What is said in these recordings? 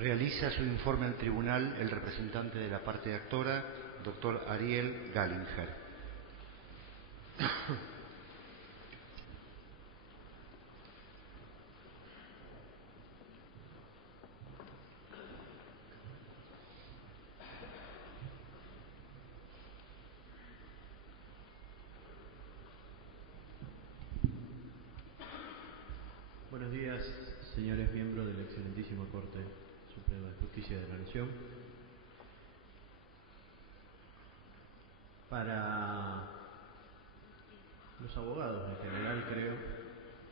Realiza su informe al tribunal el representante de la parte actora, doctor Ariel Gallinger. Buenos días, señores miembros de la excelentísima Corte Suprema de Justicia de la Nación. Para los abogados en general, creo,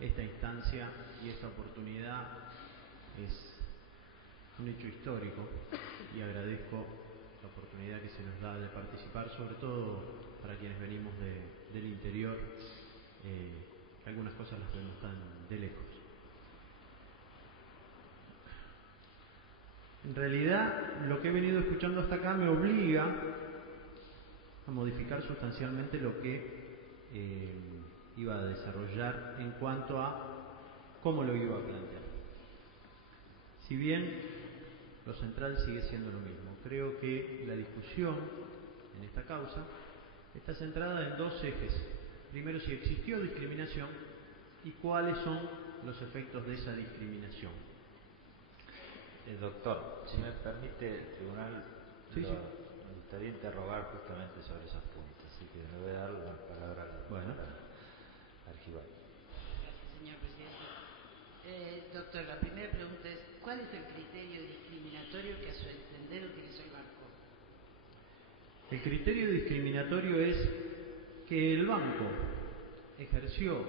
esta instancia y esta oportunidad es un hecho histórico y agradezco la oportunidad que se nos da de participar, sobre todo para quienes venimos del interior, que algunas cosas las vemos tan de lejos. En realidad, lo que he venido escuchando hasta acá me obliga a modificar sustancialmente lo que iba a desarrollar en cuanto a cómo lo iba a plantear. Si bien lo central sigue siendo lo mismo, creo que la discusión en esta causa está centrada en dos ejes. Primero, si existió discriminación y cuáles son los efectos de esa discriminación. Doctor, si me permite el tribunal, sí. Me gustaría interrogar justamente sobre esos puntos, así que le voy a dar la palabra al archivario. Gracias, señor presidente. Doctor, la primera pregunta es, ¿cuál es el criterio discriminatorio que a su entender utilizó el banco? El criterio discriminatorio es que el banco ejerció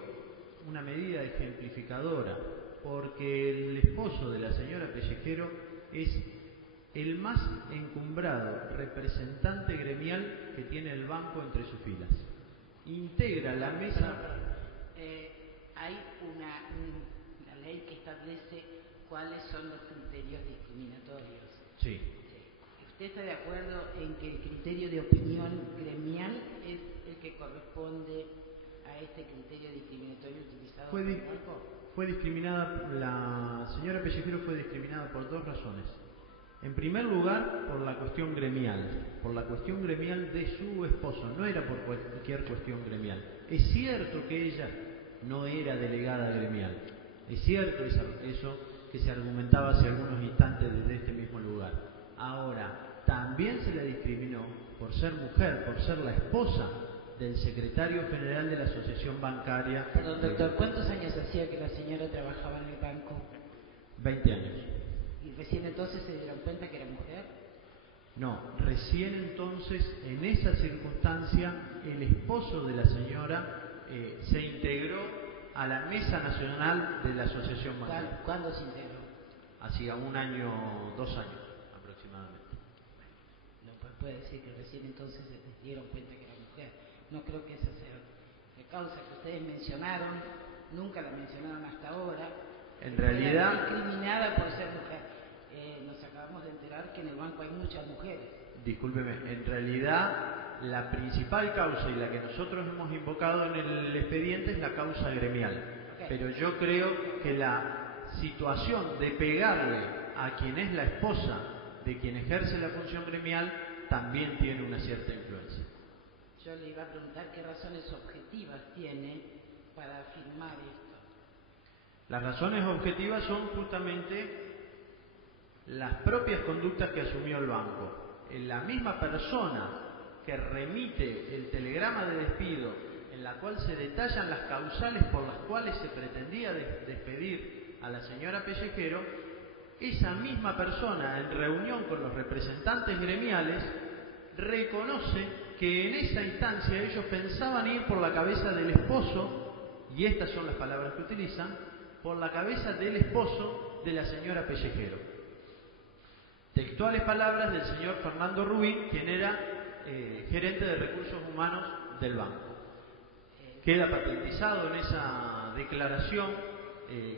una medida ejemplificadora porque el esposo de la señora Pellejero es el más encumbrado representante gremial que tiene el banco entre sus filas. Integra la mesa... Hay una ley que establece cuáles son los criterios discriminatorios. Sí. ¿Usted está de acuerdo en que el criterio de opinión gremial es el que corresponde a este criterio discriminatorio utilizado por el banco? Fue discriminada, la señora Pellejero fue discriminada por dos razones. En primer lugar, por la cuestión gremial de su esposo, no era por cualquier cuestión gremial. Es cierto que ella no era delegada gremial, es cierto eso que se argumentaba hace algunos instantes desde este mismo lugar. Ahora, también se la discriminó por ser mujer, por ser la esposa del secretario general de la Asociación Bancaria. Perdón, doctor, ¿cuántos años hacía que la señora trabajaba en el banco? 20 años. ¿Y recién entonces se dieron cuenta que era mujer? No, recién entonces, en esa circunstancia, el esposo de la señora se integró a la Mesa Nacional de la Asociación Bancaria. ¿Cuándo se integró? Hacía 1 año, 2 años aproximadamente. No puede decir que recién entonces se dieron cuenta que era mujer. No creo que esa sea la causa que ustedes mencionaron, nunca la mencionaron hasta ahora. En realidad... Era discriminada por ser mujer. Nos acabamos de enterar que en el banco hay muchas mujeres. Discúlpeme, en realidad la principal causa y la que nosotros hemos invocado en el expediente es la causa gremial. Okay. Pero yo creo que la situación de pegarle a quien es la esposa de quien ejerce la función gremial también tiene una cierta influencia. Yo le iba a preguntar qué razones objetivas tiene para afirmar esto. Las razones objetivas son justamente las propias conductas que asumió el banco. La misma persona que remite el telegrama de despido en la cual se detallan las causales por las cuales se pretendía despedir a la señora Pellejero, esa misma persona en reunión con los representantes gremiales reconoce que en esa instancia ellos pensaban ir por la cabeza del esposo, y estas son las palabras que utilizan, por la cabeza del esposo de la señora Pellejero. Textuales palabras del señor Fernando Rubín, quien era gerente de recursos humanos del banco. Queda patentizado en esa declaración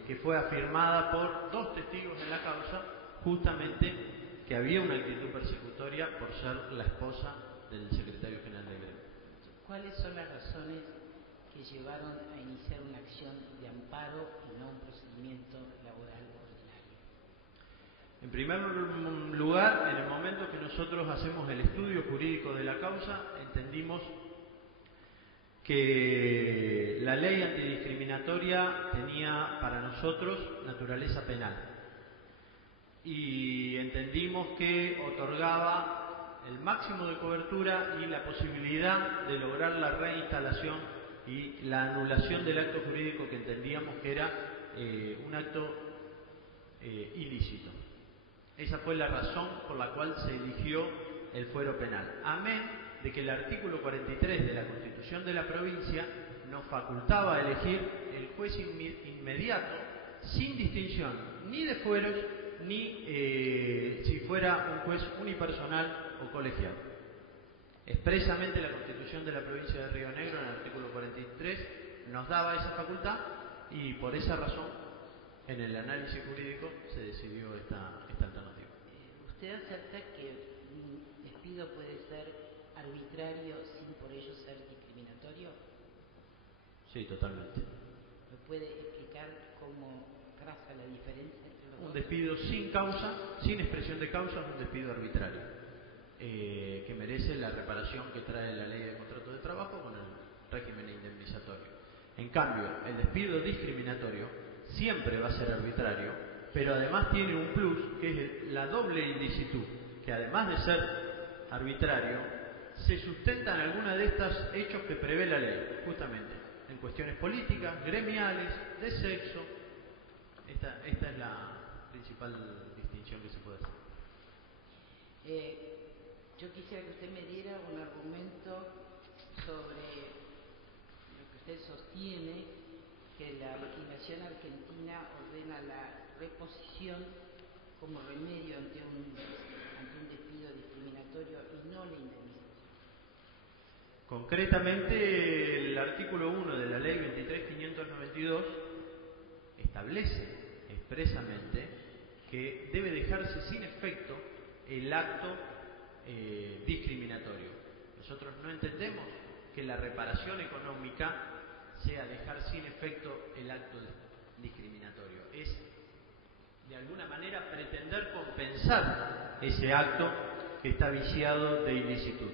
que fue afirmada por 2 testigos en la causa, justamente que había una actitud persecutoria por ser la esposa del secretario general del gremio. ¿Cuáles son las razones que llevaron a iniciar una acción de amparo y no un procedimiento laboral ordinario? En primer lugar, en el momento que nosotros hacemos el estudio jurídico de la causa, entendimos que la ley antidiscriminatoria tenía para nosotros naturaleza penal y entendimos que otorgaba el máximo de cobertura y la posibilidad de lograr la reinstalación y la anulación del acto jurídico que entendíamos que era un acto ilícito. Esa fue la razón por la cual se eligió el fuero penal. Amén de que el artículo 43 de la Constitución de la provincia nos facultaba elegir el juez inmediato sin distinción ni de fueros ni si fuera un juez unipersonal o colegiado. Expresamente la Constitución de la provincia de Río Negro en el artículo 43 nos daba esa facultad y por esa razón en el análisis jurídico se decidió esta alternativa. ¿Usted acepta que un despido puede ser arbitrario sin por ello ser discriminatorio? Sí, totalmente. ¿Me puede explicar cómo traza la diferencia entre los dos? Un despido sin causa, sin expresión de causa, es un despido arbitrario, que merece la reparación que trae la ley de contrato de trabajo con el régimen indemnizatorio. En cambio, el despido discriminatorio siempre va a ser arbitrario, pero además tiene un plus, que es la doble ilicitud, que además de ser arbitrario, se sustenta en alguna de estos hechos que prevé la ley, justamente, en cuestiones políticas, gremiales, de sexo. Esta es la principal distinción que se puede hacer. Yo quisiera que usted me diera un argumento sobre lo que usted sostiene, que la legislación argentina ordena la reposición como remedio ante un despido discriminatorio y no la indemnización. Concretamente, el artículo 1 de la ley 23.592 establece expresamente que debe dejarse sin efecto el acto discriminatorio. Nosotros no entendemos que la reparación económica sea dejar sin efecto el acto discriminatorio. Es, de alguna manera, pretender compensar ese acto que está viciado de ilicitud.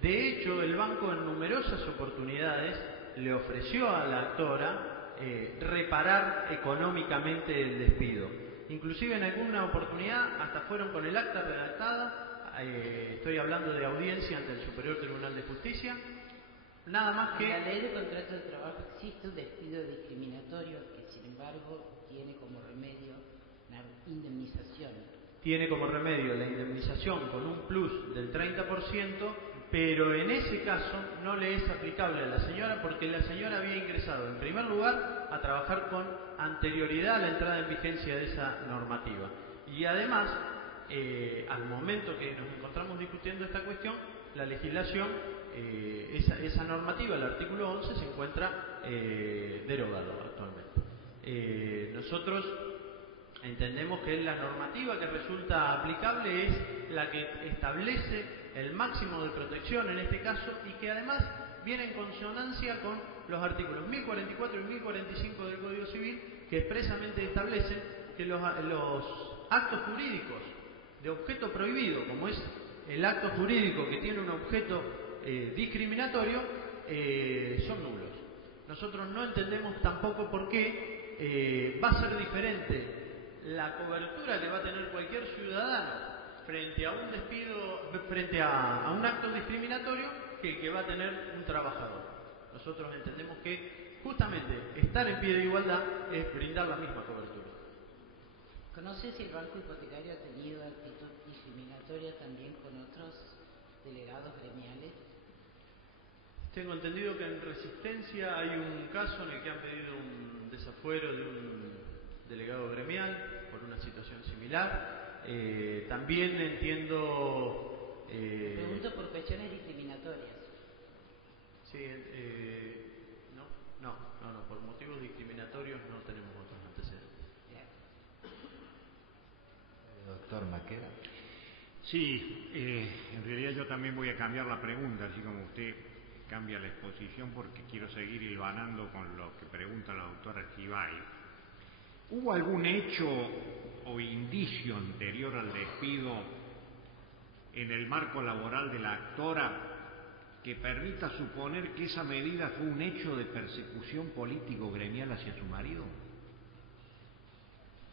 De hecho, el banco en numerosas oportunidades le ofreció a la actora reparar económicamente el despido. Inclusive en alguna oportunidad hasta fueron con el acta redactada, estoy hablando de audiencia ante el Superior Tribunal de Justicia, nada más que... En la ley de contrato de trabajo existe un despido discriminatorio que, sin embargo, tiene como remedio la indemnización. Tiene como remedio la indemnización con un plus del 30%, pero en ese caso no le es aplicable a la señora porque la señora había ingresado, en primer lugar, a trabajar con anterioridad a la entrada en vigencia de esa normativa. Y además, al momento que nos encontramos discutiendo esta cuestión, la legislación, esa normativa, el artículo 11, se encuentra derogado actualmente. Nosotros entendemos que la normativa que resulta aplicable es la que establece el máximo de protección en este caso y que además viene en consonancia con los artículos 1044 y 1045 del Código Civil, que expresamente establecen que los actos jurídicos de objeto prohibido, como es el acto jurídico que tiene un objeto discriminatorio, son nulos. Nosotros no entendemos tampoco por qué va a ser diferente la cobertura que va a tener cualquier ciudadano frente a un despido, frente a un acto discriminatorio, que va a tener un trabajador. Nosotros entendemos que justamente estar en pie de igualdad es brindar la misma cobertura. ¿Conoce si el Banco Hipotecario ha tenido actitud discriminatoria también con otros delegados gremiales? Tengo entendido que en Resistencia hay un caso en el que han pedido un desafuero de un delegado gremial por una situación similar. También entiendo... Pregunto por cuestiones discriminatorias. Sí, no, por motivos discriminatorios no tenemos otros antecedentes. Doctor Maqueda. Sí, en realidad yo también voy a cambiar la pregunta, así como usted cambia la exposición, porque quiero seguir hilvanando con lo que pregunta la doctora Esquivay. ¿Hubo algún hecho o indicio anterior al despido en el marco laboral de la actora que permita suponer que esa medida fue un hecho de persecución político-gremial hacia su marido?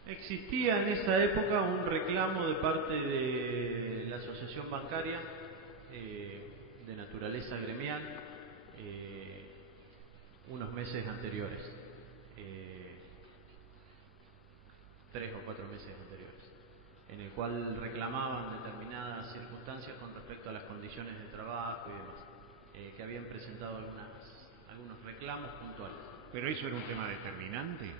Existía en esa época un reclamo de parte de la asociación bancaria de naturaleza gremial unos meses anteriores, 3 o 4 meses anteriores, en el cual reclamaban determinadas circunstancias con respecto a las condiciones de trabajo y demás, que habían presentado algunos reclamos puntuales. ¿Pero eso era un tema determinante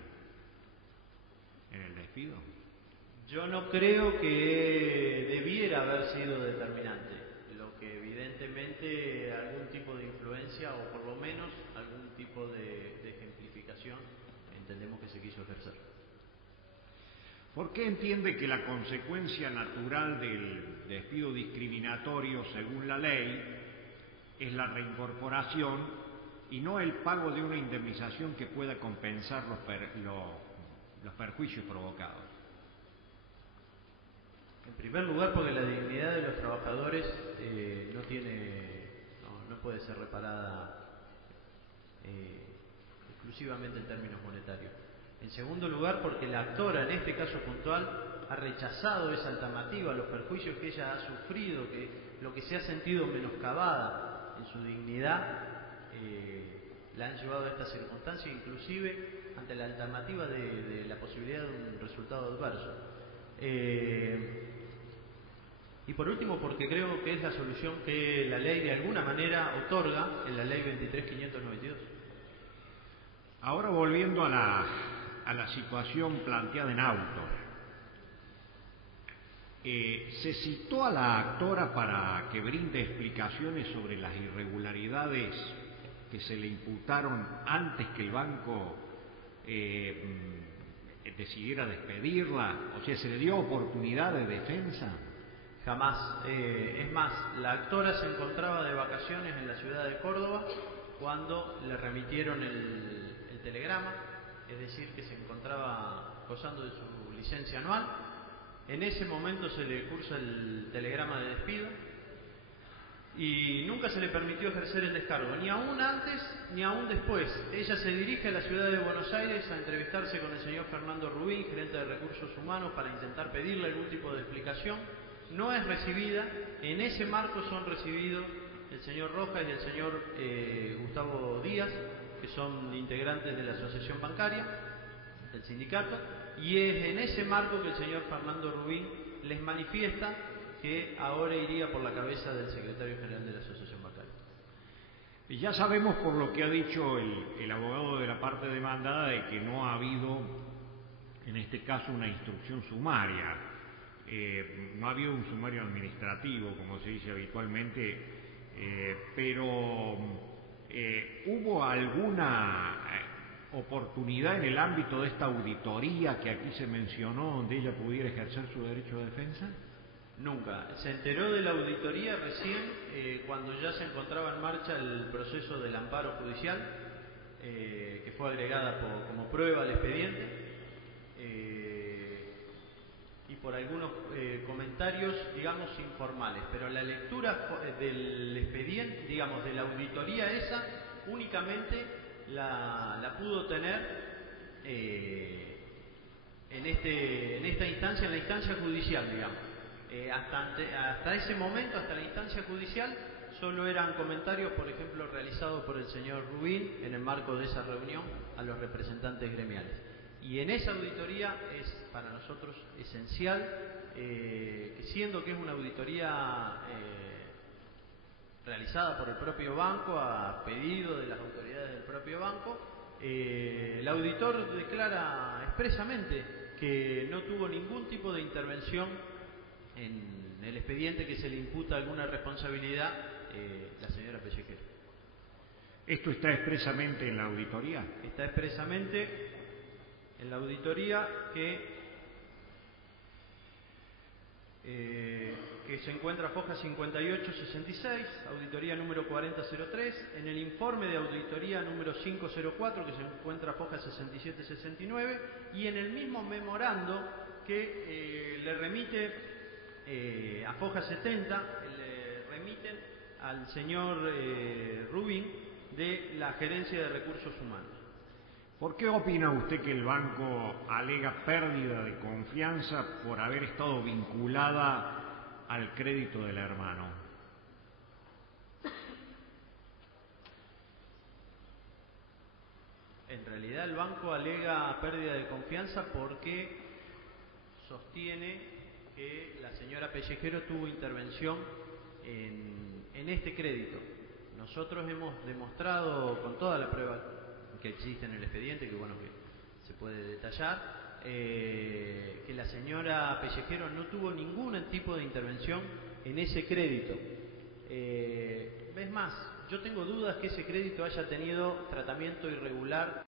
en el despido? Yo no creo que debiera haber sido determinante, lo que evidentemente algún tipo de influencia o por lo menos algún tipo de ejemplificación entendemos que se quiso ejercer. ¿Por qué entiende que la consecuencia natural del despido discriminatorio según la ley es la reincorporación y no el pago de una indemnización que pueda compensar los perjuicios provocados? En primer lugar, porque la dignidad de los trabajadores no puede ser reparada exclusivamente en términos monetarios. En segundo lugar, porque la actora, en este caso puntual, ha rechazado esa alternativa, los perjuicios que ella ha sufrido, que lo que se ha sentido menoscabada en su dignidad, la han llevado a esta circunstancia, inclusive ante la alternativa de la posibilidad de un resultado adverso. Y por último, porque creo que es la solución que la ley de alguna manera otorga en la ley 23.592. Ahora volviendo a la situación planteada en auto, ¿se citó a la actora para que brinde explicaciones sobre las irregularidades que se le imputaron antes que el banco decidiera despedirla? O sea, ¿se le dio oportunidad de defensa? Jamás. Es más, la actora se encontraba de vacaciones en la ciudad de Córdoba cuando le remitieron el telegrama, es decir, que se encontraba gozando de su licencia anual. En ese momento se le cursa el telegrama de despido y nunca se le permitió ejercer el descargo, ni aún antes ni aún después. Ella se dirige a la ciudad de Buenos Aires a entrevistarse con el señor Fernando Rubín, gerente de Recursos Humanos, para intentar pedirle algún tipo de explicación. No es recibida. En ese marco son recibidos el señor Rojas y el señor Gustavo Díaz, que son integrantes de la asociación bancaria, del sindicato, y es en ese marco que el señor Fernando Rubín les manifiesta que ahora iría por la cabeza del secretario general de la asociación bancaria. Y ya sabemos por lo que ha dicho el abogado de la parte demandada de que no ha habido en este caso una instrucción sumaria. No ha habido un sumario administrativo, como se dice habitualmente, pero ¿hubo alguna oportunidad en el ámbito de esta auditoría que aquí se mencionó donde ella pudiera ejercer su derecho de defensa? Nunca. Se enteró de la auditoría recién cuando ya se encontraba en marcha el proceso del amparo judicial, que fue agregada como prueba al expediente. Y por algunos comentarios, digamos, informales, pero la lectura del expediente, digamos, de la auditoría esa, únicamente la pudo tener en esta instancia, en la instancia judicial, digamos. Hasta ese momento, hasta la instancia judicial, solo eran comentarios, por ejemplo, realizados por el señor Rubín en el marco de esa reunión a los representantes gremiales. Y en esa auditoría es para nosotros esencial, siendo que es una auditoría realizada por el propio banco a pedido de las autoridades del propio banco, el auditor declara expresamente que no tuvo ningún tipo de intervención en el expediente que se le imputa alguna responsabilidad la señora Pellejero. ¿Esto está expresamente en la auditoría? Está expresamente en la auditoría que que se encuentra foja 5866, auditoría número 4003, en el informe de auditoría número 504, que se encuentra foja 6769, y en el mismo memorando que le remite a foja 70, le remiten al señor Rubín de la Gerencia de Recursos Humanos. ¿Por qué opina usted que el banco alega pérdida de confianza por haber estado vinculada al crédito del hermano? En realidad el banco alega pérdida de confianza porque sostiene que la señora Pellejero tuvo intervención en este crédito. Nosotros hemos demostrado con toda la prueba que existe en el expediente, que bueno, que se puede detallar, que la señora Pellejero no tuvo ningún tipo de intervención en ese crédito. Es más, yo tengo dudas que ese crédito haya tenido tratamiento irregular